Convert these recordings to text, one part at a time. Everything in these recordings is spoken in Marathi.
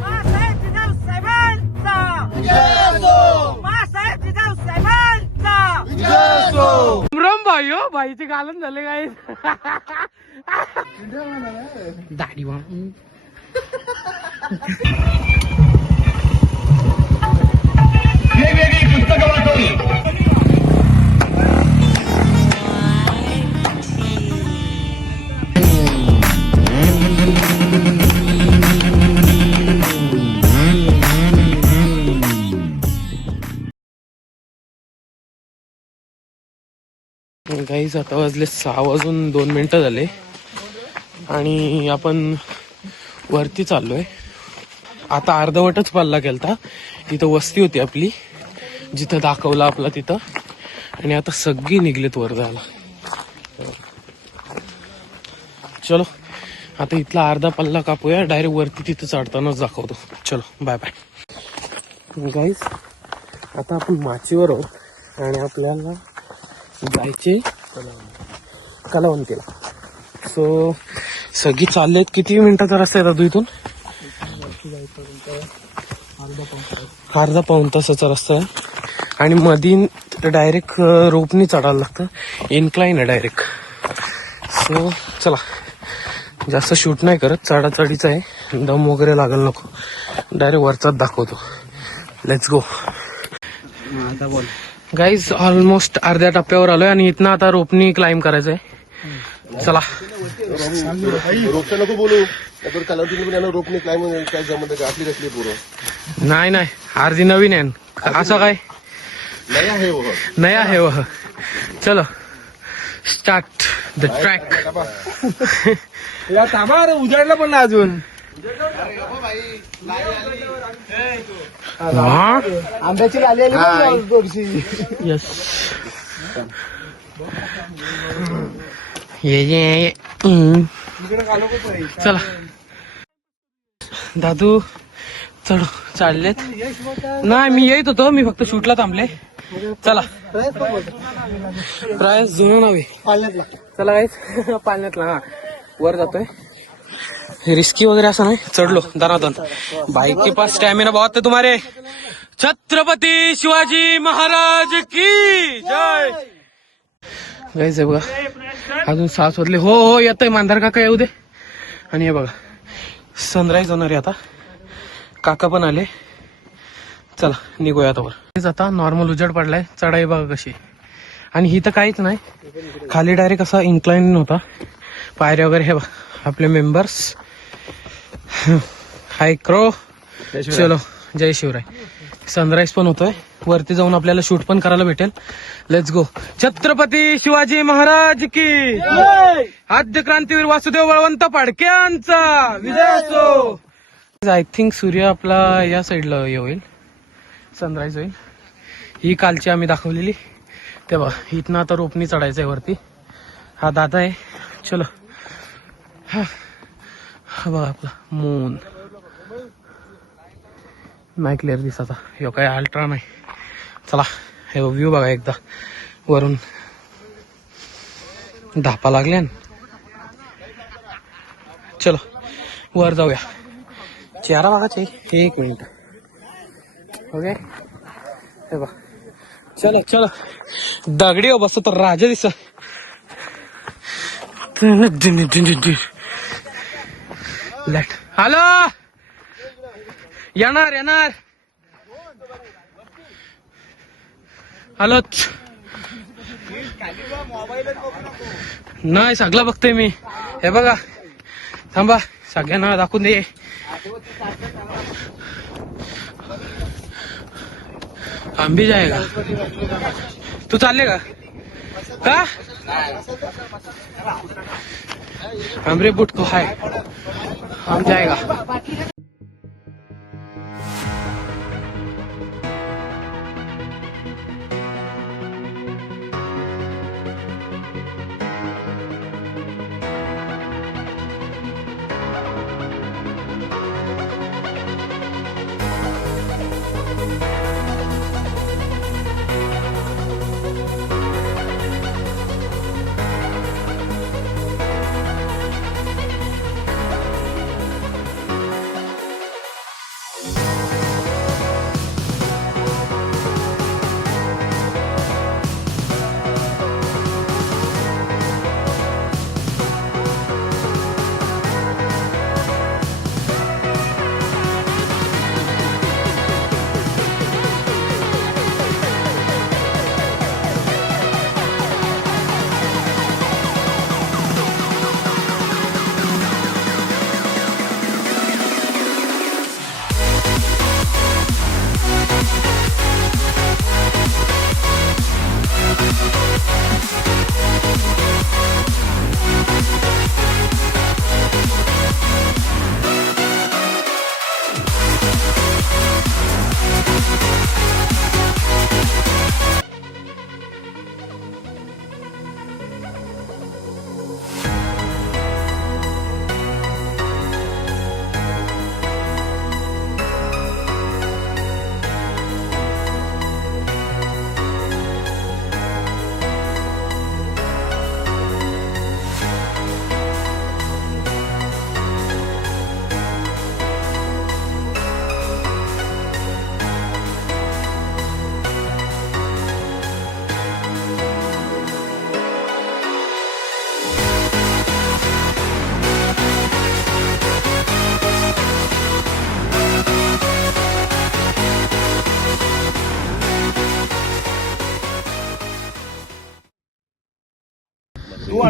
मासाहेब जिजाऊ साहेबांचा मासाहेब जिजाऊ साहेबांचा राम भाई हो भाईचे गालन झाले काय दाढी वा वेगवेगळी पुस्तकं वाटवली. गाईज आता वाजले 6:02 झाले आणि आपण वरती चाललोय. आता अर्धवटच पल्ला केलता. तिथं वस्ती होती आपली जिथं दाखवला आपला तिथं आणि आता सगळी निघलेत वर जायला. चलो आता इथला अर्धा पल्ला कापूया डायरेक्ट वरती तिथं चढतानाच दाखवतो. चलो बाय बाय गाईज. आता आपण माचीवर आहोत आणि आपल्याला जायचे कलावंतीला. सो सगळी चाललेत. किती मिनिटाचा रस्ता आहे दादू इथून? अर्धा पाऊण तासाचा रस्ता आहे आणि मधी डायरेक्ट रोपनी चढायला लागतं. इन्क्लाइन आहे डायरेक्ट. सो चला जास्त शूट नाही करत. चढाचढीच आहे. दम वगैरे लागायला नको. डायरेक्ट वरचाच दाखवतो. Let's go guys. ऑलमोस्ट अर्ध्या टप्प्यावर आलोय आणि इथनं आता रोपनी क्लाइंब करायचंय. चला रोपचं नको बोलू. रोपणी काय काय जमत आपली कसली पूर्ण नाही नाही अर्धी नवीन आहे. असं काय नया आहे वो. नया है वह. चलो स्टार्ट द ट्रॅक. उजाडला पण ना अजून. आंब्याची लाली आली थोडीशी. यस ये चला दादू चढ चाललेत. नाही मी येत होतो. मी फक्त शूटला थांबले. चला प्रायस जुनं नावे चला गाईस. पाळण्यातला हा वर जातोय. रिस्की वगैरे असं नाही. चढलो दनादन. बाईक के पास स्टॅमिना बहुत है तुम्हारे. छत्रपती शिवाजी महाराज की जय. गाईस हे बघा अजून 6 वाजले. हो हो येतोय. मांधार काका येऊ दे. आणि हे बघा सनराईज होणार आहे आता. काका पण आले. चला निघूया आता वर. आता नॉर्मल उजेड पडलाय. चढाई बघा कशी. आणि ही तर काहीच नाही. खाली डायरेक्ट असा इन्क्लाइन होता. पायऱ्या वगैरे. हे बघा आपले मेंबर्स. हाय क्रो. चलो जय शिवराय. सनराईज पण होतोय. वरती जाऊन आपल्याला शूट पण करायला भेटेल. Let's go. छत्रपती शिवाजी महाराज की आद्य क्रांतीवीर वासुदेव बळवंत फडक्यांचा विजय असो. आय थिंक सूर्य आपला या साईडला होईल. सनराईज होईल. ही कालची आम्ही दाखवलेली. तेव्हा इथनं आता रोपणी चढायचंय वरती. हा दादा आहे. चलो हा बघा आपला मून नाही क्लिअर दिसाचा. हे काय अल्ट्रा नाही. चला हे व्ह्यू बघा एकदा वरून. धापा लागल्या. चलो वर जाऊया. चेहरा बघायचे. 1 मिनिट. ओके हे बघ. चलो चलो दगडी हो बस तर राजा दिस. लेट हॅलो येणार येणार. हॅलो नाही सगळं बघतोय मी. हे बघा थांबा सगळ्यांना दाखवून दे. हम भी जाएगा. तू चालले का हमरे बुट को है. हम जाएगा.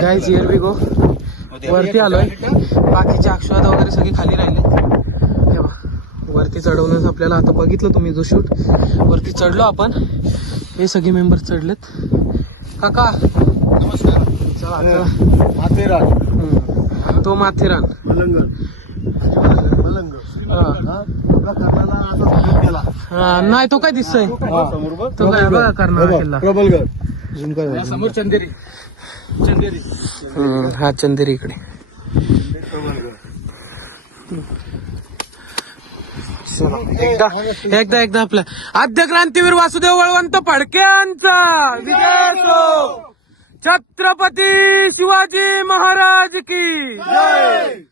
Guys here we go. वरती आलोय. बाकीचे अक्षवाद वगैरे सगळे खाली राहिले. हे बघा, वरती चढवण्यास आपल्याला आता बघितलं तुम्ही जो शूट. वरती चढलो आपण. हे सगळे मेंबर चढलेत. काका नमस्कार. चला आता. माथेरान तो माथेरान मलंग नाही तो काय दिसतोय. समोर बघ. तो काय बघा करणार किल्ला. प्रबलगड समोर चंदेरी. हा चंदेरी इकडे. एकदा आपल्या आद्य क्रांतीवीर वासुदेव बळवंत फडक्यांचा विजय असो. छत्रपती शिवाजी महाराज की जय.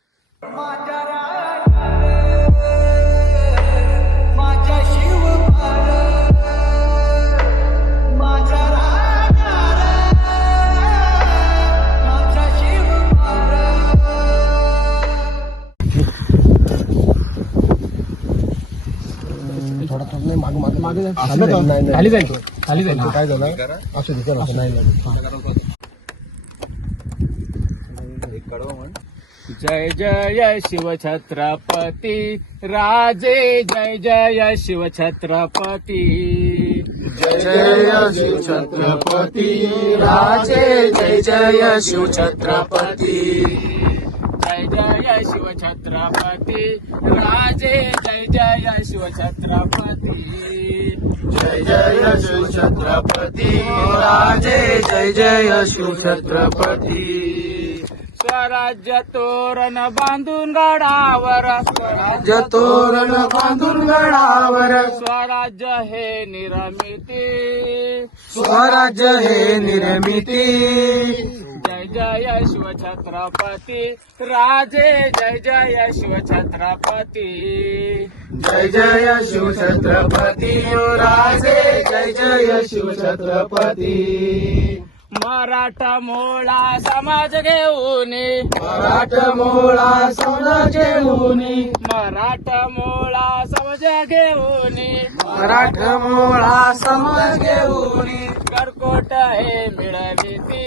खाली जाईल तो. खाली जाईल. काय झालं असं दिसत असं नाही झालं. जय जय शिवछत्रपती राजे. जय जय शिवछत्रपती. जय जय शिवछत्रपती राजे. जय जय शिवछत्रपती. जय जय शिवछत्रपती राजे. जय जय शिवछत्रपती. जय जय शिवछत्रपती राजे. जय जय शिवछत्रपती. स्वराज्य तोरण बांधून गडावर. स्वराज्य तोरण बांधून गडावर. स्वराज्य हे निर्मिती. स्वराज्य हे निर्मिती. जय जय शिवछत्रपती राजे. जय जय शिवछत्रपती. जय जय शिवछत्रपती राजे. जय जय शिवछत्रपती. मराठा मोळा समाज घेऊन. मराठमोळा समाज घेऊन. मराठा मोळा समाज घेऊन. मराठमोळा समाज घेऊन. गडकोट हे मिळविती.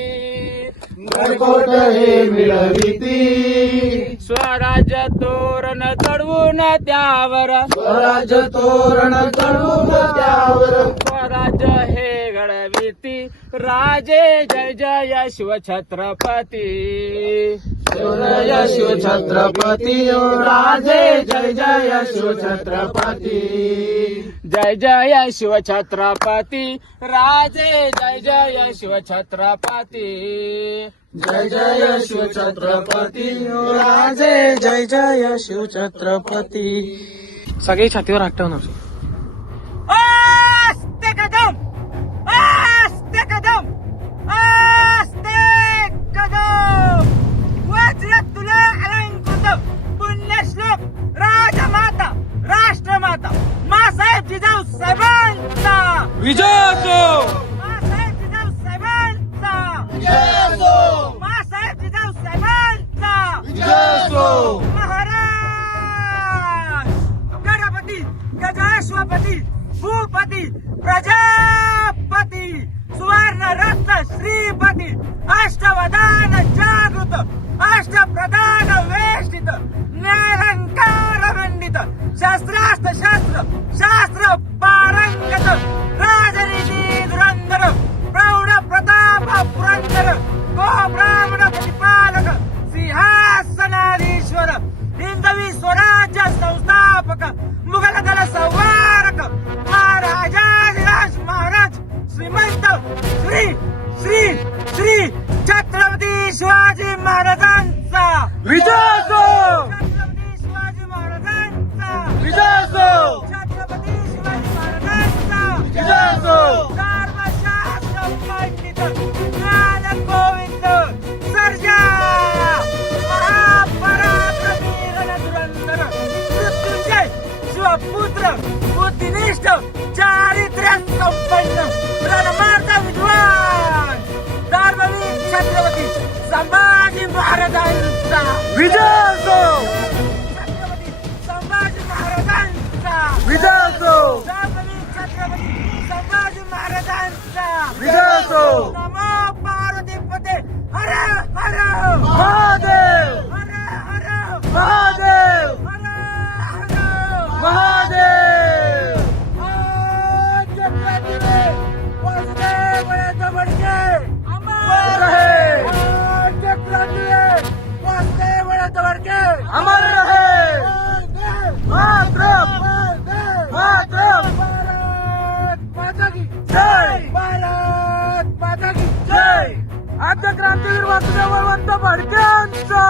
गडकोट हे मिळविती. स्वराज्य तोरण चढवून त्यावर. स्वराज्य तोरण चढवून त्यावर. स्वराज्य हे घडविती राजे. जय जय शिवछत्रपती. जय शिवछत्रपती राजे. जय जय शिवछत्रपती. जय जय शिवछत्रपती राजे. जय जय शिवछत्रपती. जय जय शिवछत्रपती राजे. जय जय शिवछत्रपती. सगळे छातीवर हात ठेवणार. आस्ते कदम. आस्ते कदम. आस्ते कदम. वज्र तुला अलंकृत पुण्यश्लोक राजमाता राष्ट्रमाता मासाहेब जिजाऊ साहेबांचा विजय असो. मासाहेब जिजाऊ साहेबांचा विजय असो. मासाहेब जिजाऊ साहेबांचा विजय असो. महाराज गणपती गजाश्वपती भूपती प्रजापती सुवर्ण रत्न श्रीपती अष्टवदान जागृत अष्टप्रधान वेष्टित न्यायलंकार मंडित शस्त्रास्त्र शस्त्र शास्त्र पारंगत राजनीती धुरंधर प्रौढ प्रताप पुरंदर गो ब्राह्मण प्रतिपालक सिंहासनाधीश्वर हिंदवी स्वराज्य संस्थापक मुघल दल संवारक महाराजाधिराज महाराज श्रीमंत श्री श्री श्री छत्रपती शिवाजी महाराजांचा विजय असो. छत्रपती शिवाजी महाराजांचा विजय असो. छत्रपती शिवाजी महाराजांचा विजय असो. धर्मशास्त्र पंडित ज्ञान गोविंद सर्जा महापराक्रमी रणधुरंधर मृत्युंजय शिवपुत्र बुद्धिनिष्ठ चारित्र्य संपन्न रणमार्ग विद्वान धर्मवीर छत्रपती संभाजी महाराजांचा विजय असो. छत्रपती संभाजी महाराजांचा विजय असो. धर्मवीर छत्रपती संभाजी महाराजांचा विजय असो. नमो पार्वतीपते हर क्रांतीवीर वासुदेव बळवंत फडकेंचा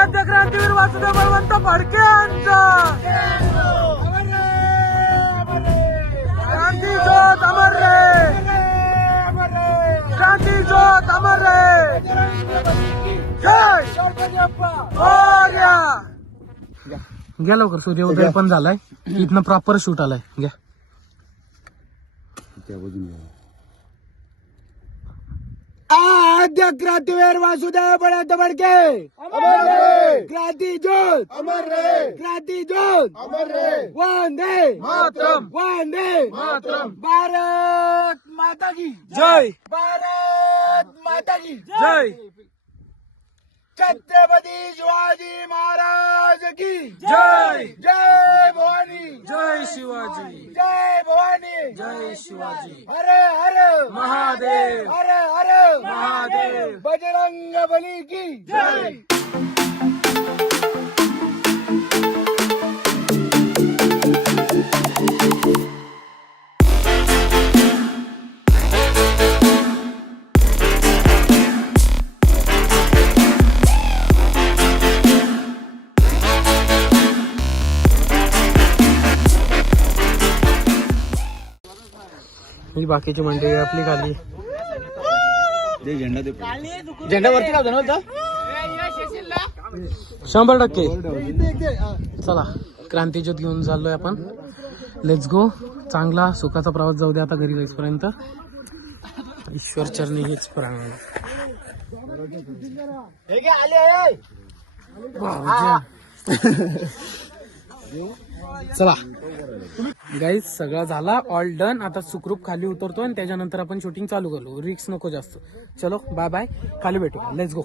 आद्य क्रांतीवीर वासुदेव बळवंत फडकेंचा क्रांती ज्योत अमर रे क्रांती ज्योत अमर रे जय मोरया. घ्या लवकर, सूर्योदय पण झालाय, इथनं प्रॉपर शूट आलाय. घ्या. आद्य क्रांतीवीर वासुदेव बळवंत फडके क्रांती ज्योत अमर रे क्रांती ज्योत अमर रे वंदे मातरम. वंदे मातरम. भारत माता की जय भारत माता की जय छत्रपती शिवाजी महाराज की जय जय भवानी जय शिवाजी जय भवानी जय शिवाजी हर हर महादेव हर हर महादेव बजरंग बली की जय. ही बाकीची मंडळी आपली खाली. झेंडा वरती लावतो ना 100%. चला, क्रांती ज्योत घेऊन चाललोय आपण. Let's go. चांगला सुखाचा प्रवास जाऊ दे आता घरी जाईपर्यंत. ईश्वर चरणी हेच प्राण. चला गाईज, सगळं झाला, ऑल डन. आता सुखरूप खाली उतरतो आणि त्याच्यानंतर आपण शूटिंग चालू करू. रिक्स नको जास्त. चलो बाय बाय, खाली भेटू. Let's go.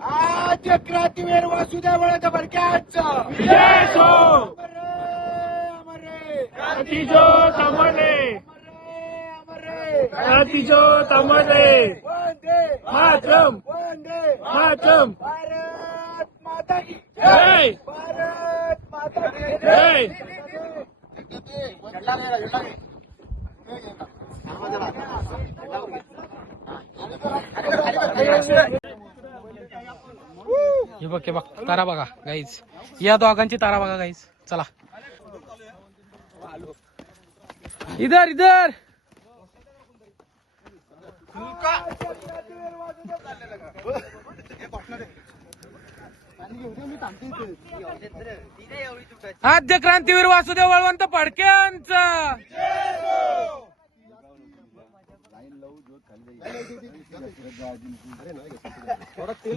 आद्य क्रांतीवीर वासुदेव बळवंत फडकेंचा क्रांती ज्योत अमर रे क्रांती ज्योत अमर रे वंदे मातरम वंदे मातरम भारत माता की जय भारत माता की जय. हे बघ हे बघ, तारा बघा गाईज. या दोघांची तारा बघा गाईज. चला इधर इधर. आद्य क्रांतीवीर वासुदेव बळवंत फडकेंचा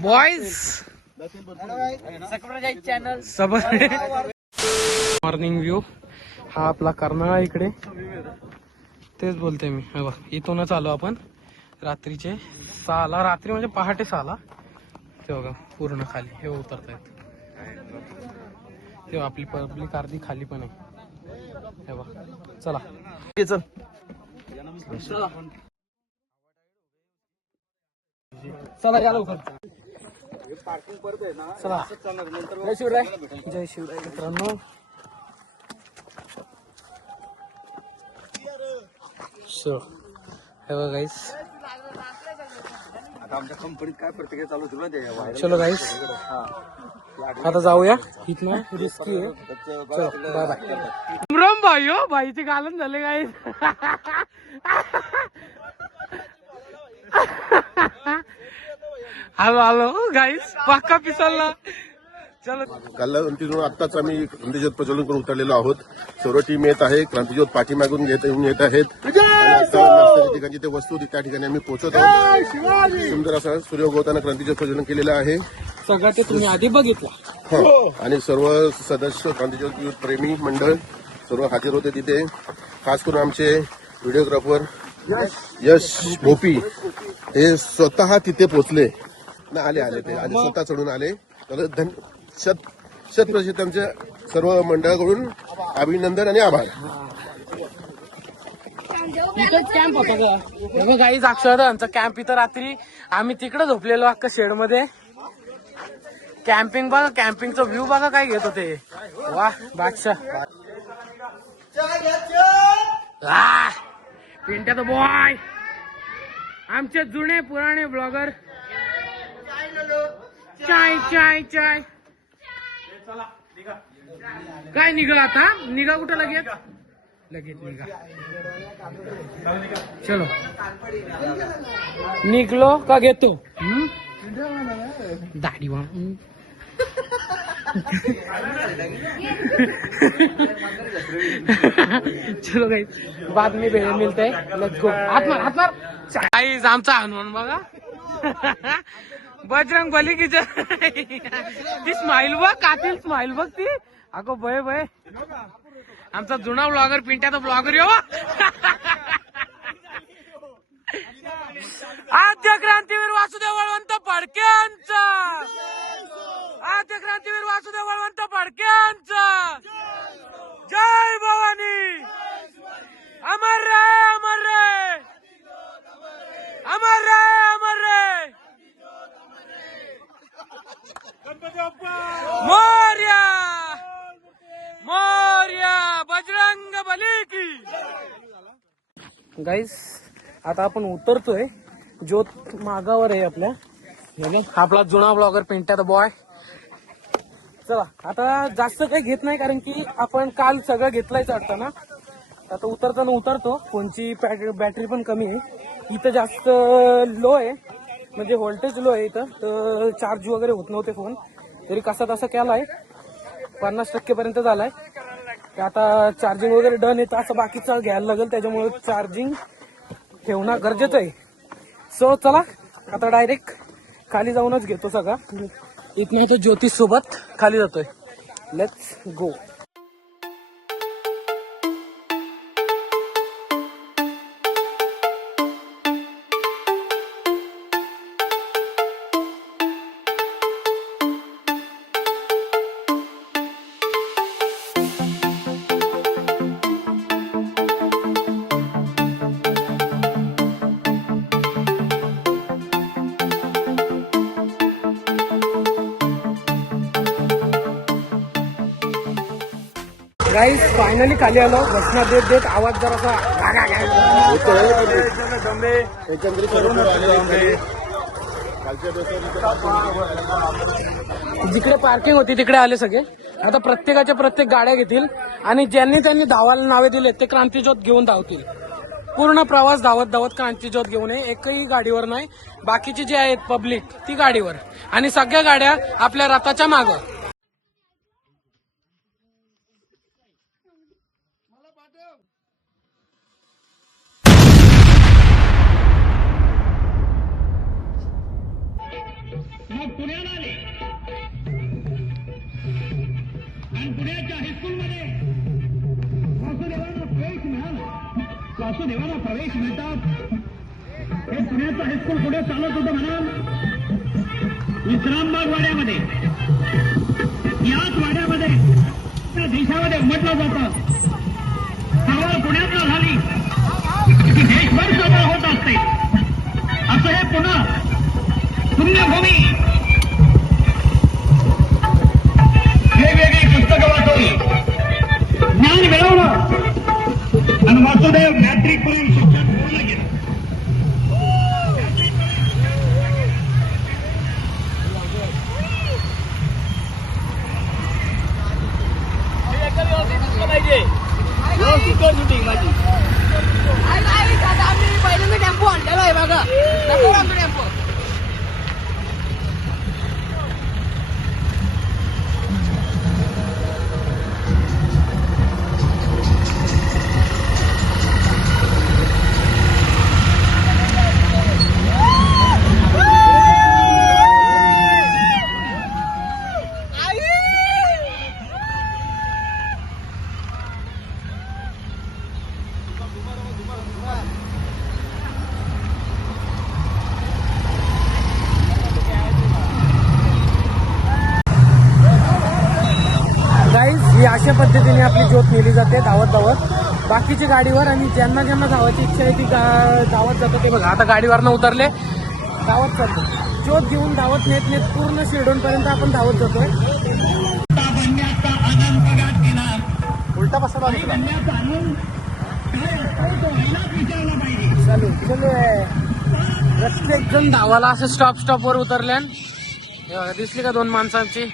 बॉयज चॅनल मॉर्निंग व्ह्यू हा आपला कर्नाळा इकडे. तेच बोलते मी. हे बघ, इथूनच आलो आपण रात्रीचे 6ला. रात्री म्हणजे पहाटे 6ला. ते बघा पूर्ण खाली हे उतरतायत. तेव्हा आपली पब्लिक अर्धी खाली पण आहे. हे बघ. चला चल. चला या लवकर. चला. जय शिवराय. जय शिवराय मित्रांनो. हे बघा गाईस. आमच्या कंपनीत काय प्रक्रिया चालू होती माहिती आहे का? चलो गाईस, आता जाऊया. इथनं रिस्की आहे. चलो बाय बाय. राम भाई हो, भाईचे गालन झाले गाईस. हॅलो हॅलो गाईस, पक्का पिसाला. चलो. काल आत्ताच आम्ही क्रांतीज्योत प्रज्वलन करून उतरलेलो आहोत. सर्व टीम येत आहे. क्रांतीज्योत पाठीमागून येत आहेत. नाश्त्याच्या ठिकाणी ते वस्तू त्या ठिकाणी आम्ही पोहोचत आहोत. सुंदर असा सूर्योगवताना क्रांतीज्योत प्रज्वलन केलेलं आहे. सगळं ते तुम्ही आधी बघितलं. आणि सर्व सदस्य क्रांतीज्योत युथ प्रेमी मंडळ सर्व हजर होते तिथे. खास करून आमचे व्हिडिओग्राफर यश भोपी हे स्वतः तिथे पोहोचले. आले ते स्वतः चढून आले. तर शत त्यांच्या सर्व मंडळाकडून अभिनंदन आणि आभार. इथंच कॅम्प होता का बघा गाईज, अक्षरधांचा कॅम्प इथं. रात्री आम्ही तिकडे झोपलेलो अख्खा शेड मध्ये. कॅम्पिंग बघा, कॅम्पिंगचा व्ह्यू बघा काय घेत होते. वा बादशाह, पिंट्या द बॉय, आमचे जुने पुराणे ब्लॉगर. चाय चाय चाय. काय निघाला आता? निघा कुठं लगेच निघा. चलो निघलो का घेतो दाढी वा. चलो गाइस, बाद में मिलते हैं. Let's go. हाथ मार गाइस. आमचा हनुमान बघा. बजरंग बली की जय. ती स्माइल बघ, कातील स्माइल बघ ती. अगो भय भय. आमचा जुना ब्लॉगर पिंट्याचा ब्लॉगर यो. आद्य क्रांतीवीर वासुदेव बळवंत फडकेंचा. आद्य क्रांतीवीर वासुदेव बळवंत फडकेंचा. जय भवानी. अमर रे अमर रे अमर रे अमर रे. मोर्या मोर्या बजरंग बली की. गाईस आता आपण उतरतोय. ज्योत मागावर आहे आपल्या. आपला जुना ब्लॉगर पिंट्या द बॉय. चला आता जास्त काही घेत नाही, कारण की आपण काल सगळं घेतलंय वाटतं ना. आता उतरताना उतरतो. फोनची बॅटरी पण कमी आहे. इथं जास्त लो आहे, म्हणजे व्होल्टेज लो आहे इथं. तर चार्ज वगैरे होत नव्हते फोन. तरी कसा तसा केलाय, 50% पर्यंत झालाय. आता चार्जिंग वगैरे डन येतं. असं बाकीचं घ्यायला लागेल, त्याच्यामुळे चार्जिंग ठेवणं गरजेचं आहे. सो चला आता डायरेक्ट खाली जाऊनच घेतो सगळं. इथनं तर ज्योतिष सोबत खाली जातोय. Let's go. गाईस फायनली खाली आलो. घोषणा देत देत आवाज जरासा जिकडे पार्किंग होती तिकडे आले सगळे. आता प्रत्येक गाड्या घेतील आणि ज्यांनी त्यांनी धावायला नावे दिले ते क्रांतीज्योत घेऊन धावतील. पूर्ण प्रवास धावत धावत क्रांतीज्योत घेऊन ये. एकही गाडीवर नाही. बाकीची जी आहेत पब्लिक ती गाडीवर, आणि सगळ्या गाड्या आपल्या रथाच्या मागं. पुण्याला आले आणि पुण्याच्या हायस्कूलमध्ये वासुदेवाला प्रवेश मिळतात. हे पुण्याचं हायस्कूल पुढे चालत होतं म्हणून विश्रामबाग वाड्यामध्ये, याच वाड्यामध्ये त्या देशामध्ये उमटलं जातं. सवाल पुण्यातनं झाली की देशभर सभा होत असते. असं हे पुन्हा पुण्यभूमी. वेगवेगळी पुस्तकं वाचवली, ज्ञान मिळवलं आणि वासुदेव मॅट्रिकपूर्वी शिक्षण पूर्ण केलं. व्यवस्थित कर शूटिंग माझी. पद्धतीने आपली ज्योत नेली जाते धावत धावत बाकीची गाडीवर, आणि ज्यांना ज्यांना धावायची इच्छा आहे ती धावत जातं. ते बघा आता गाडीवरनं उतरले, धावत चालतो. ज्योत घेऊन धावत नेत नेत पूर्ण शिरडोनपर्यंत आपण धावत जातोय. उलटा बसला चालू चालू आहे. प्रत्येक जण धावाला असं स्टॉप वर उतरल्यान. दिसली का 2 माणसांची?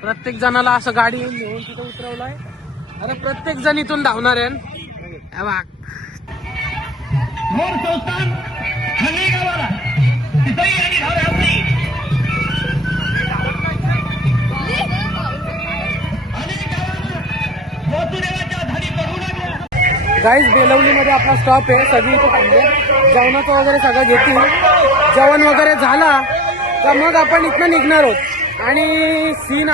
प्रत्येक जणाला असं गाडी घेऊन तिथे उतरवलाय. अरे प्रत्येक जण इथून धावणार आहे. गाईज बेलवलीमध्ये आपला स्टॉप आहे. सगळी इथं थांबले, जेवणाचं वगैरे सगळं घेतील. जेवण वगैरे झाला का मग आपण इथनं निघणार आहोत. आणि सीन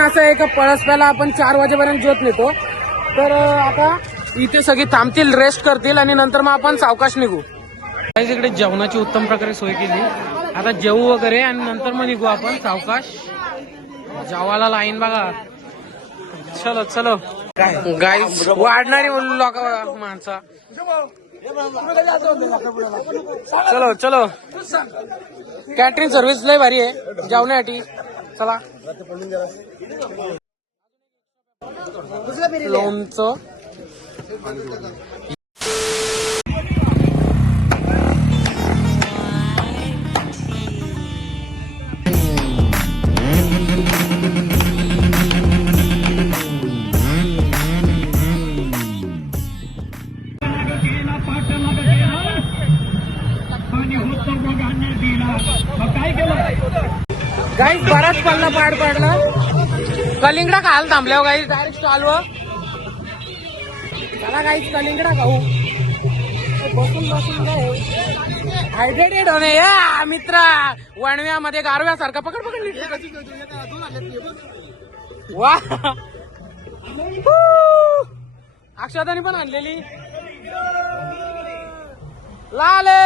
असं आहे का पळसप्याला आपण 4 वाजेपर्यंत ज्योत नेतो. तर आता इथे सगळी थांबतील, रेस्ट करतील आणि नंतर मग आपण सावकाश निघू. गाईज इकडे जेवणाची उत्तम प्रकारे सोय केली. आता जेवू वगैरे आणि नंतर मग निघू आपण सावकाश. जेवायला लाईन बघा. चलो चलो गाईज, वाढणारी लोक माणसा. चलो चलो, कॅटरिंग सर्व्हिस लय भारी आहे जेवण्यासाठी. चला लोणचं गाईज बराच पडला, पाड पडला. कलिंगडा खायला थांबल्यावर गाईज डायरेक्ट स्टॉलवर. चला गाईज कलिंगडा खाऊ. बसून बसून हायड्रेटेड होणे या मित्रा. वणव्यामध्ये गारव्यासारखा पकड पकड. वा अक्षदानी पण आणलेली. लाले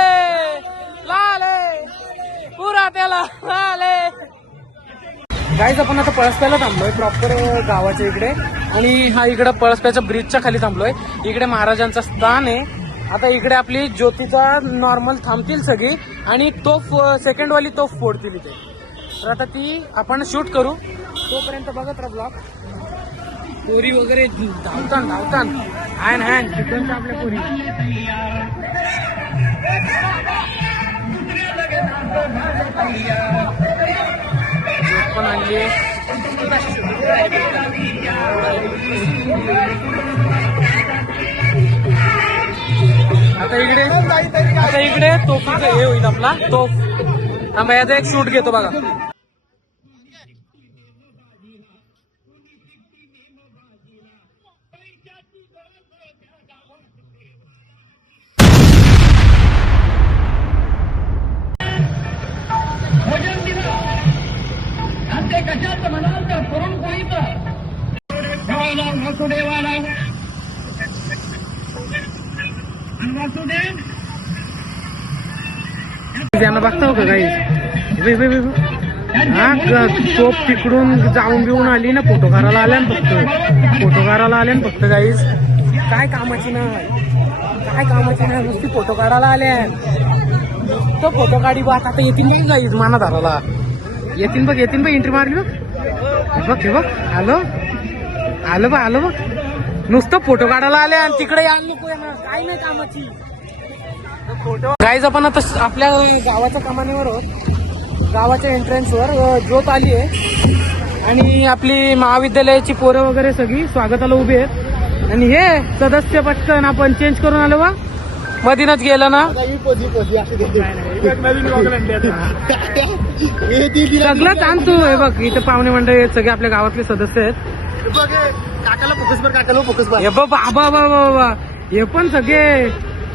लाले पुरा त्याला लाले. गाईज आपण आता पळसप्याला थांबलोय, प्रॉपर गावाच्या इकडे. आणि हा इकडे पळसप्याच्या ब्रिजच्या खाली थांबलोय. इकडे महाराजांचं स्थान आहे. आता इकडे आपली ज्योतीचा नॉर्मल थांबतील सगळी आणि तोफ सेकंडवाली तोफ फोडतील इथे. तर आता ती आपण शूट करू, तोपर्यंत बघत राहा ब्लॉग. पोरी वगैरे धावतान हॅन हॅन चिकनच्या आपल्या पोरी. पण आणली आता इकडे तोफीचं हे होईल आपला तोफ. थांबा याचा एक शूट घेतो बघा. कशाचं म्हणाल तर पुरणपोळीचं वसुदेवाला वसुदेव त्यांना बघता का काही हा तोप तिकडून जाऊन बिऊन आली ना. फोटो काढायला आल्या ना फक्त गाईज. काय कामाची नाही नुसती फोटो काढायला आल्या. तो फोटो काढी बात आता येतील नाही गाईज माना धराला. येतीन बघ एंट्री मारली बघ. हे बघ आलं बघ. नुसतं फोटो काढायला आले आणि तिकडे आली काय नाही कामाची. फोटो गाईज आपण आता आपल्या गावाच्या कमानीवर आहोत. गावाच्या एंट्रन्सवर ज्योत आली आहे आणि आपली महाविद्यालयाची पोरं वगैरे सगळी स्वागताला उभी आहेत. आणि हे सदस्य पटकन आपण चेंज करून आलो बा. मधीनच गेलं ना सगळंच आणतो. हे बघ इथं पाहुणे मंडळी आहेत, सगळे आपल्या गावातले सदस्य आहेत. हे बघ बाबा हे पण सगळे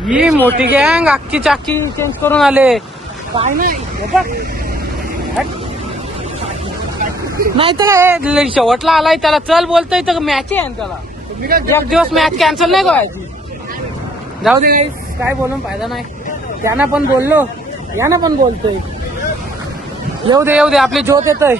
ही मोठी गँग अख्खी चाकी चेंज करून आले. काय नाही हे बघ नाही तर काय शेवटला आलाय त्याला चल बोलतोय तर मॅच आहे त्याला. एक दिवस मॅच कॅन्सल नाही करायची. जाऊ दे गाईस, काय बोलून फायदा नाही. त्यांना पण बोललो यानं पण बोलतोय. येऊ दे आपली ज्योत येतोय.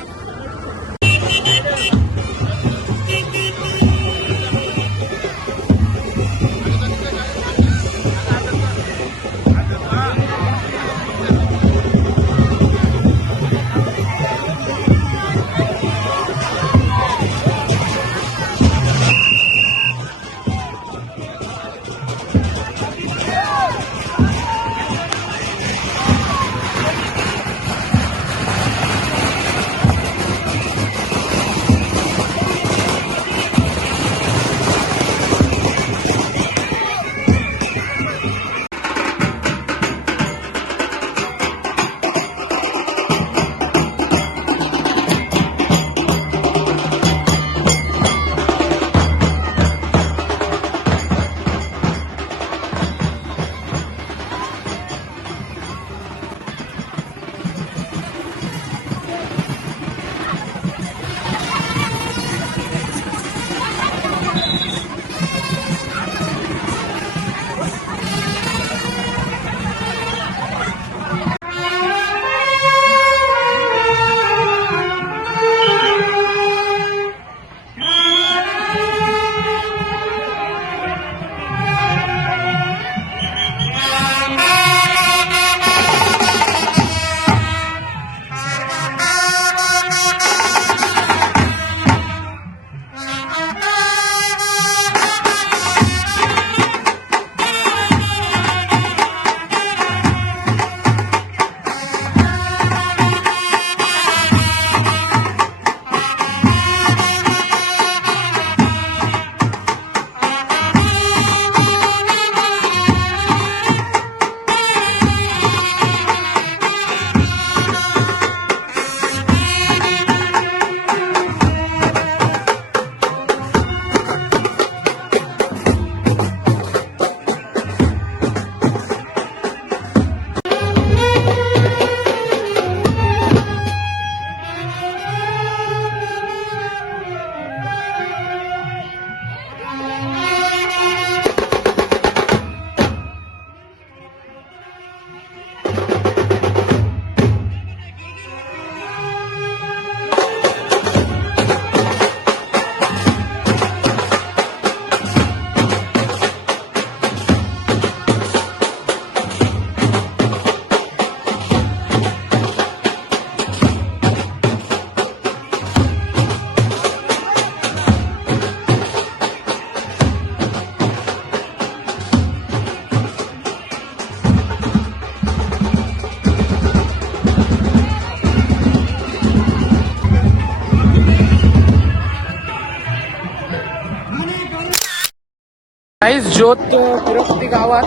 काहीच ज्योत फिरत होती गावात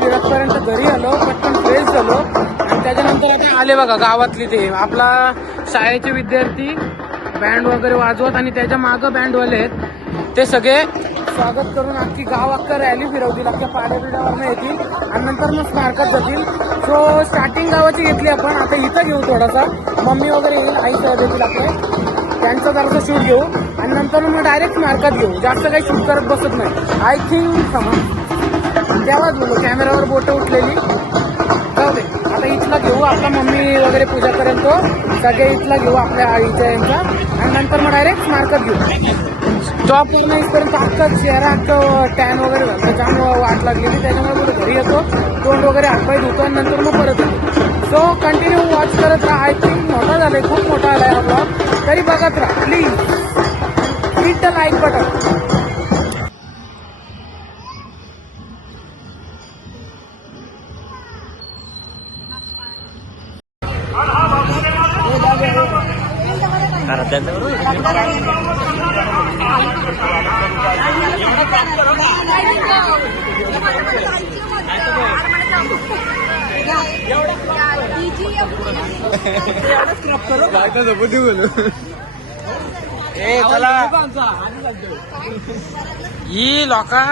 फिरतपर्यंत घरी आलो, पटकन फ्रेश झालो आणि त्याच्यानंतर आता आले बघा गावातली ते आपला शाळेचे विद्यार्थी बँड वगैरे वाजवत आणि त्याच्या मागं बँडवाले आहेत ते सगळे स्वागत करून अख्खी गाव अख्खा रॅली फिरवतील, अख्ख्या पाड्याबिड्यावरनं येतील आणि नंतर मग स्मारकात जातील. सो स्टार्टिंग गावाची घेतली आपण, आता इथं घेऊ थोडासा. मम्मी वगैरे येईल, आई साहेब येतील आपले, त्यांचं जरासं शूट घेऊ आणि नंतर मग डायरेक्ट स्मारकात घेऊ. जास्त काही शूट करत बसत नाही. आय थिंक तेव्हाच बोलू कॅमेरावर बोटं उठलेली. जाऊ दे, आता इथला घेऊ. आपला मम्मी वगैरे पूजा करेल तो, सगळे इथला घेऊ आपल्या आईच्या यांचा आणि नंतर मग डायरेक्ट स्मारकात घेऊ. स्टॉपवर इथपर्यंत अख्खं चेहरा अख्खं टॅन वगैरे झालं, जाम वाट लागलेली, त्याच्यामुळे पुढे घरी येतो, तोंड वगैरे हातपाय धुतो आणि नंतर मग परत येतो. सो कंटिन्यू वॉच करत राहा. आय थिंक मोठा झालाय, खूप मोठा आलाय हा ब्लॉग, तरी बघत राहा please. Hit the like button. ही लोका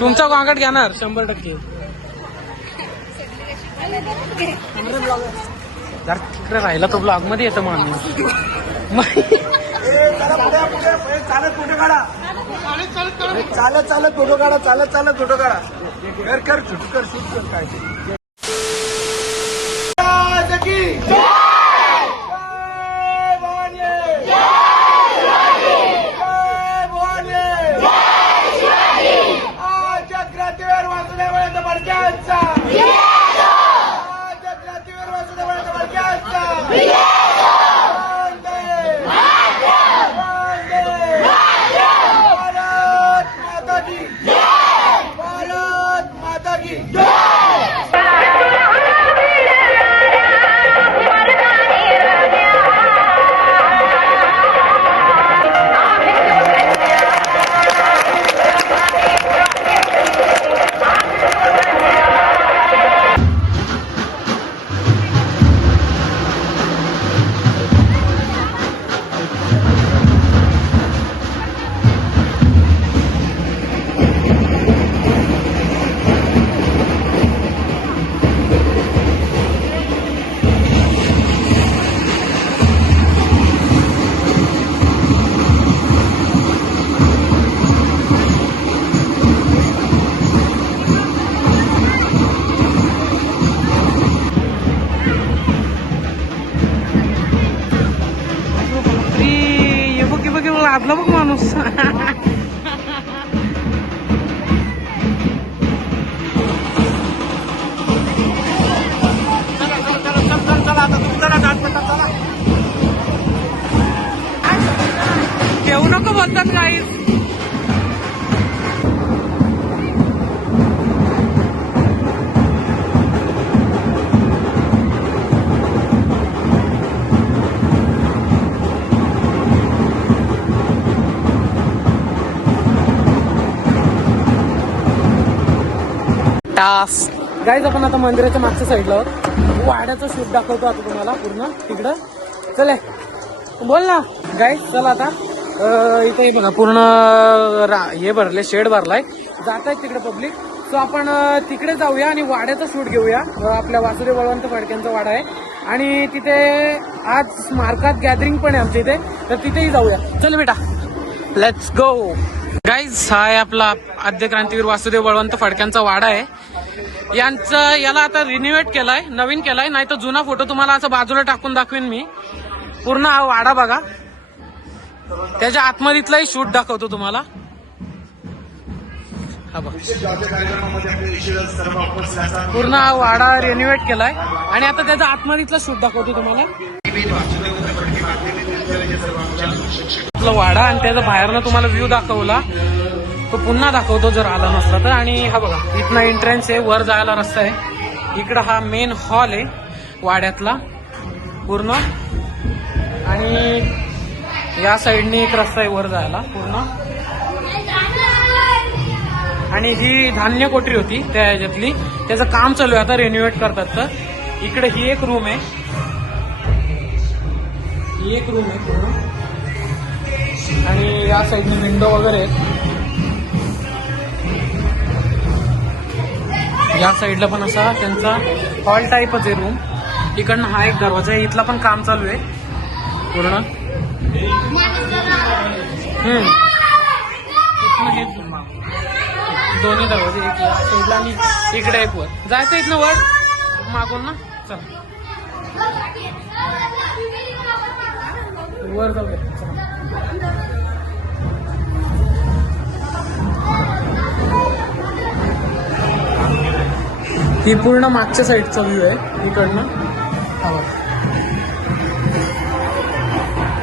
तुमचा कॉन्टॅक्ट घेणार 100%. जर तिकडे राहिला तो ब्लॉग मध्ये येतो माणूस. चालत फोटो काढा. कर शूट काय क्रांतीवीर वासुदेव बडक्यांचा क्रांतीवीर वासुदेव बडक्यांचा भारत माता की लादला बघ माणूस. घेऊ नको बोलतात काही. गाईज आपण आता मंदिराच्या मागच्या साईडला वाड्याचं शूट दाखवतो आता तुम्हाला पूर्ण तिकडं. चले बोल ना गाईज. चला आता इथे बघा पूर्ण हे भरले, शेड भरलाय, जात आहेत तिकडे पब्लिक. सो आपण तिकडे जाऊया आणि वाड्याचं शूट घेऊया. आपल्या वासुदेव बळवंत फडक्यांचा वाडा आहे आणि तिथे आज स्मारकात गॅदरिंग पण आहे आमच्या इथे, तर तिथेही जाऊया. चल बेटा, लेट्स गो. गाईज हा आहे आपला आद्य क्रांतीवीर वासुदेव बळवंत फडक्यांचा वाडा आहे. याला आता रिन्युएट केलाय, नवीन केलाय, नाही तर जुना फोटो तुम्हाला असं बाजूला टाकून दाखवेन मी. पूर्ण हा वाडा बघा, त्याच्या आतमधीतलाही शूट दाखवतो तुम्हाला. हा बघ, पूर्ण हा वाडा रिन्युएट केलाय आणि आता त्याचा आतमधीतला शूट दाखवतो तुम्हाला. आपला वाडा आणि त्याचा बाहेरनं तुम्हाला व्ह्यू दाखवला, तो पुन्हा दाखवतो जर आला नसला तर. आणि हा बघा, इथनं एंट्रन्स आहे, वर जायला रस्ता आहे. इकडं हा मेन हॉल आहे वाड्यातला पूर्ण, आणि या साईडने एक रस्ता आहे वर जायला पूर्ण. आणि ही धान्य कोठरी होती त्या ह्याच्यातली, त्याचं काम चालू आहे आता, रेनोव्हेट करतात. तर इकडे ही एक रूम आहे, ही एक रूम आहे पूर्ण, आणि या साईडने विंडो वगैरे आहेत. या साईडला पण असा त्यांचा हॉल टाईपच आहे रूम. इकडनं हा एक दरवाजा आहे, इथला पण काम चालू आहे पूर्ण. इथनं हे दोन्ही दरवाजे, एक या साईडला आणि इकडे एक वर. जायचं इथनं वर मागून ना, चला वर जाऊया. ही पूर्ण मागच्या साईडचा व्ह्यू आहे इकडनं.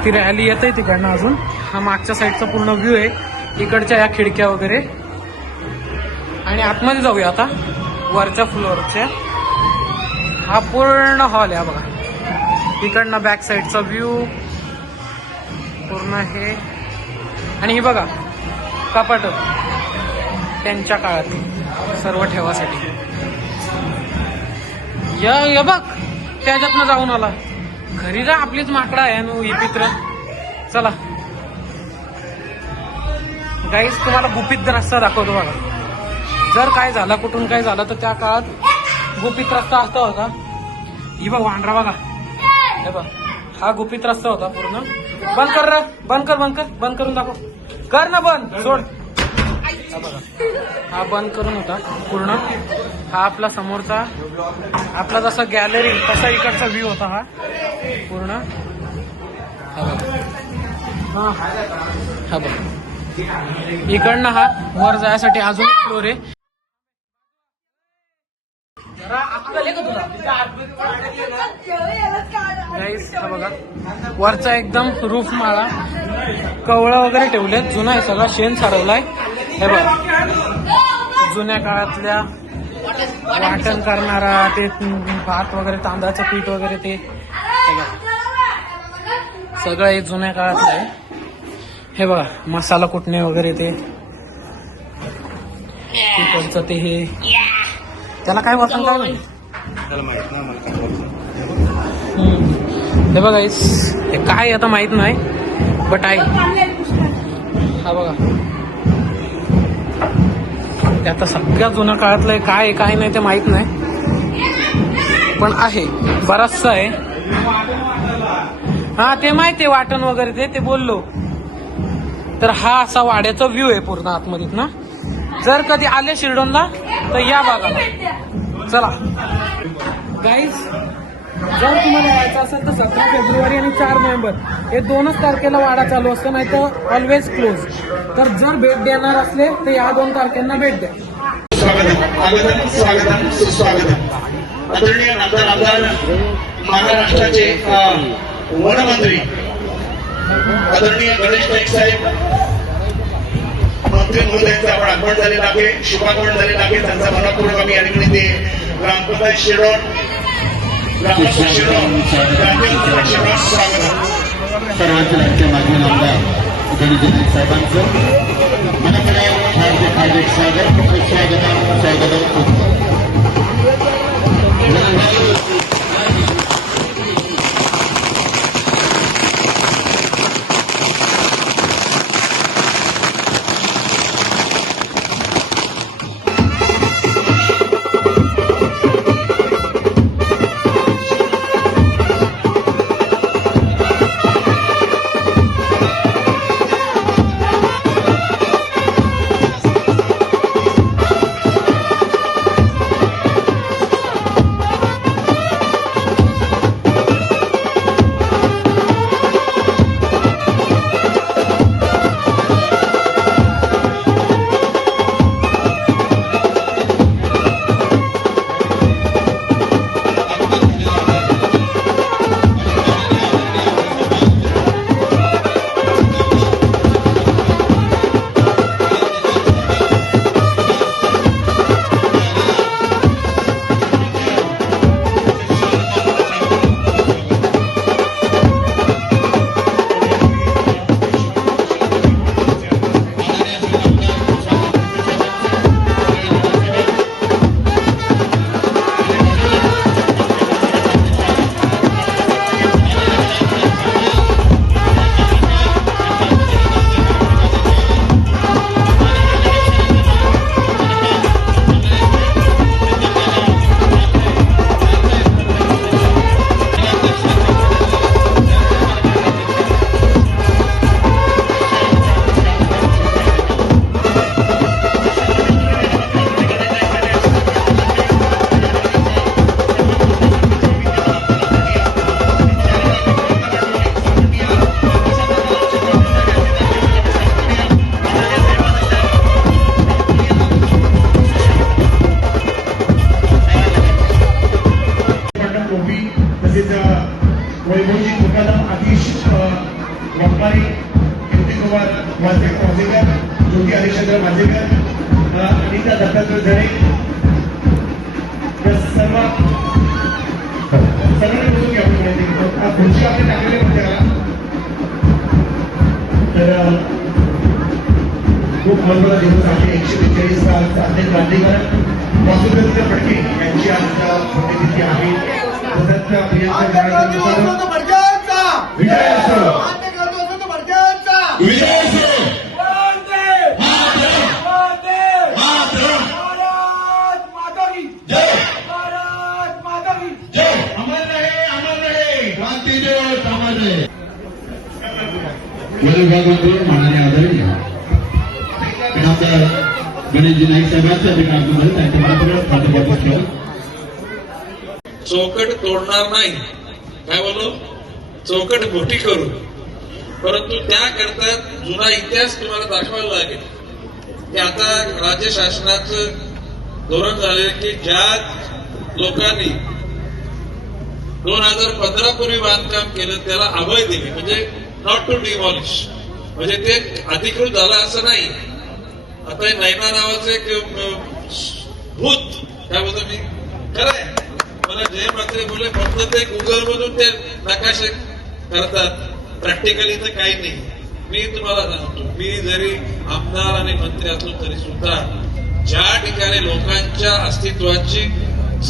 ती रॅली येते तिकडनं अजून. हा मागच्या साईडचा पूर्ण व्ह्यू आहे, इकडच्या या खिडक्या वगैरे. आणि आतमध्ये जाऊया आता वरच्या फ्लोअरच्या. हा पूर्ण हॉल आहे बघा, इकडनं बॅक साईडचा व्ह्यू पूर्ण हे. आणि ही बघा कपाट त्यांच्या काळात सर्व ठेवासाठी. या बघ त्याच्यातनं जाऊन आला घरी. जा आपलीच माकडा आहे नु ही पित्र. चला गाईस, तुम्हाला गुपित रस्ता दाखवतो बघा. जर काय झालं, कुठून काय झालं, तर त्या काळात गुपित रस्ता असा होता. ही बघ वांढरा बघा, हे बघ हा गुपित रस्ता होता पूर्ण. बंद कर रे, बंद कर, बंद कर, बंद करून दाखव. कर ना बंद, सोड. हा बघा, हा बंद करून होता पूर्ण. हा आपला समोरचा, आपला जसा गॅलरी तसा इकडचा व्ह्यू होता हा पूर्ण. हा बघा, इकडनं हा वर जायसाठी अजून एक फ्लोर आहे. गाईस हा बघा, वरचा एकदम रूफ माळा, कवळं वगैरे ठेवलेत. जुना आहे सगळा, शेण सारवलाय. हे बघा जुन्या काळातल्या वाटण करणारा, ते भात वगैरे, तांदळाचं पीठ वगैरे, ते सगळं हे जुन्या काळातलं आहे. हे बघा मसाला कुटणे वगैरे, ते तिकडचं ते हे, त्याला काय बोलतात काय नाही. हे बघा हे काय आता माहित नाही, बट आहे. हा बघा ते आता सगळ्या जुन्या काळातलं आहे. काय काय नाही ते माहित नाही, पण आहे बराचसा आहे. हा ते माहिती आहे वाटण वगैरे, ते बोललो. तर हा असा वाड्याचा व्ह्यू आहे पूर्ण आतमध्ये ना. जर कधी आले शिरडोनला तर या बघा. चला गाईज, जर तुम्हाला यायचं असेल तर 17 फेब्रुवारी आणि 4 नोव्हेंबर हे 2च तारखेला वाडा चालू असतो, नाही तर ऑलवेज क्लोज. तर जर भेट देणार असले तर या 2 तारखेला भेट द्या. स्वागतम स्वागतम सुस्वागतम. आदरणीय आमदार महाराष्ट्राचे वनमंत्री आदरणीय गणेश नाईक साहेब मंत्री महोदयांचं आपण आगमन झालेलं आहे, शुभागमन झालेलं आहे. त्यांचा मनपूर्वक आम्ही या ठिकाणी ते ग्रामपंचायत शिरोड, ग्रामस्थ शिरोड, ग्रामपंचायत शिरोड स्वागत. सर्वांचे लाडके माजी आमदार गणेश नाईक साहेबांचं मनाकडे हार्दिक हार्दिक स्वागत. मांजेकर, अनिता दत्तात्रय धणे या सर्वांनी बोलून घ्या. खुर्ची आपली टाकलेली होती त्याला. तर खूप महत्वाचा दिवस आहे. 142 साल क्रांतिकारक वासुदेव फडके यांची आज पुण्यतिथी आहे. तसंच प्रियंका विजय असो. विजय असो. विभागामध्ये माननीय आदरणीय डॉक्टर गणेशजी नाईक साहेबांच्या अभिनंदन त्यांच्या मार्फत खातेवाटप चौकट तोडणार नाही, काय बोलू, चौकट मोठी करू, परंतु त्याकरता जुना इतिहास तुम्हाला दाखवायला लागेल की आता राज्य शासनाचं धोरण झाले की ज्या लोकांनी 2015 पूर्वी बांधकाम केलं त्याला अभय दिले, म्हणजे नॉट टू डिमॉलिश, म्हणजे ते अधिकृत झालं असं नाही. आता नैना नावाचं एक भूत, काय बोलतो मी, खरंय मला जय मात्रे बोले फक्त ते गुगल मधून ते नकाशे करतात, प्रॅक्टिकली तर काही नाही. मी तुम्हाला सांगतो, मी जरी आमदार आणि मंत्री असलो तरी सुद्धा ज्या ठिकाणी लोकांच्या अस्तित्वाची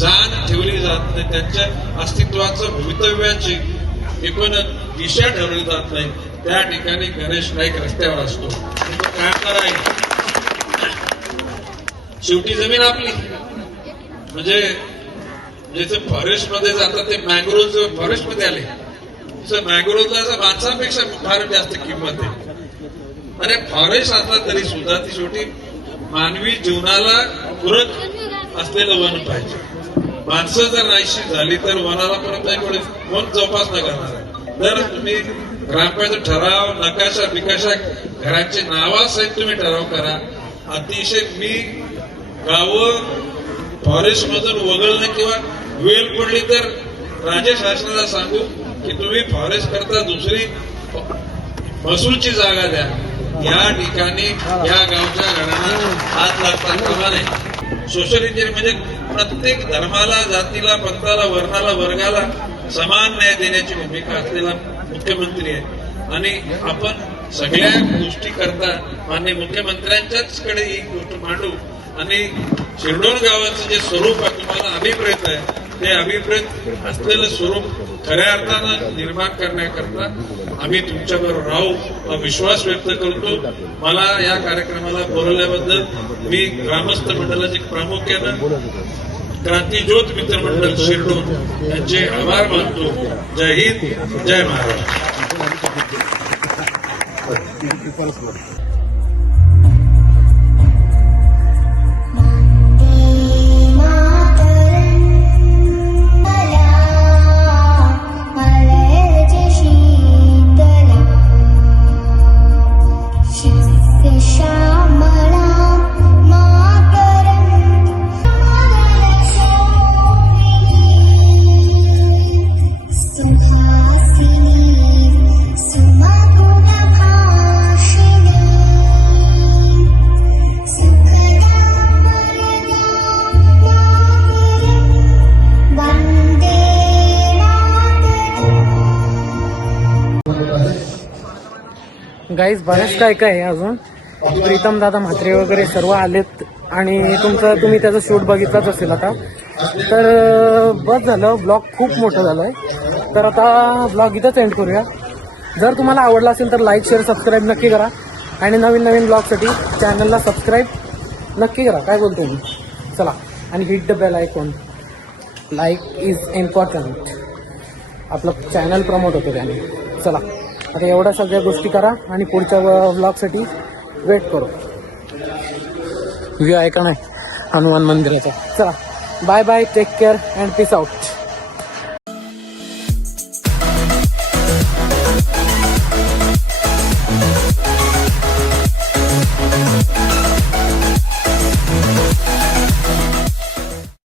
जाण ठेवली जात नाही, त्यांच्या अस्तित्वाचं भवितव्याची एकूण दिशा ठरवली जात नाही, त्या ठिकाणी गणेश नाईक रस्त्यावर असतो. तो काय करायचं, शेवटी जमीन आपली, म्हणजे ज्याचं फॉरेस्ट मध्ये जातात ते मँग्रोव्ह फॉरेस्ट मध्ये आले, मँग्रोव्हला माणसांपेक्षा फार जास्त किंमत आहे. अरे फॉरेस्ट असला तरी सुद्धा ती शेवटी मानवी जीवनाला पूरक असलेलं वन पाहिजे. माणसं जर नाहीशी झाली तर वनाला परत नाही पडेल, कोण जोपासना करणार आहे. जर तुम्ही ग्रामपंचायत ठराव, नकाशा बिकाशा, घरांचे नावासहित तुम्ही ठराव करा. अतिशय मी गावं फॉरेस्ट मधून वगळणं किंवा वेळ पडली तर राज्य शासनाला सांगू की तुम्ही फॉरेस्ट करता दुसरी महसूलची जागा द्या. या ठिकाणी या गावच्या घरांना हात लागता कामा नये. सोशल इंजिनिअरिंग म्हणजे प्रत्येक धर्माला, जातीला, पंथाला, वर्णाला, वर्गाला समान न्याय देण्याची भूमिका असलेला मुख्यमंत्री आहे. आणि आपण सगळ्या गोष्टी करता माननीय मुख्यमंत्र्यांच्याच कडे ही गोष्ट मांडू आणि शिरडोण गावाचं जे स्वरूप आहे तुम्हाला अभिप्रेत आहे, ते अभिप्रेत असलेलं स्वरूप खऱ्या अर्थानं निर्माण करण्याकरता आम्ही तुमच्याबरोबर राहू हा विश्वास व्यक्त करतो. मला या कार्यक्रमाला बोलवल्याबद्दल मी ग्रामस्थ मंडळाचे प्रामुख्यानं क्रांतीज्योत मित्रमंडळ शिरडोण यांचे आभार मानतो. जय हिंद, जय महाराष्ट्र. गाईज बरेच काय काय आहे अजून. प्रीतम दादा म्हात्रे वगैरे सर्व आलेत आणि तुम्ही त्याचं शूट बघितलाच असेल आता. तर बस झालं, ब्लॉग खूप मोठं झालंय. तर आता ब्लॉग इथंच एंड करूया. जर तुम्हाला आवडला असेल तर लाईक, शेअर, सबस्क्राईब नक्की करा आणि नवीन नवीन ब्लॉगसाठी चॅनलला सबस्क्राईब नक्की करा. काय बोलतो मी, चला. आणि hit the bell icon, like is important. आपलं चॅनल प्रमोट होतं त्याने. चला आता एवढ्या सगळ्या गोष्टी करा आणि पुढच्या ब्लॉगसाठी वेट करू. व्ह्यू आहे का नाही हनुमान मंदिराचा. चला bye bye, take care and peace out.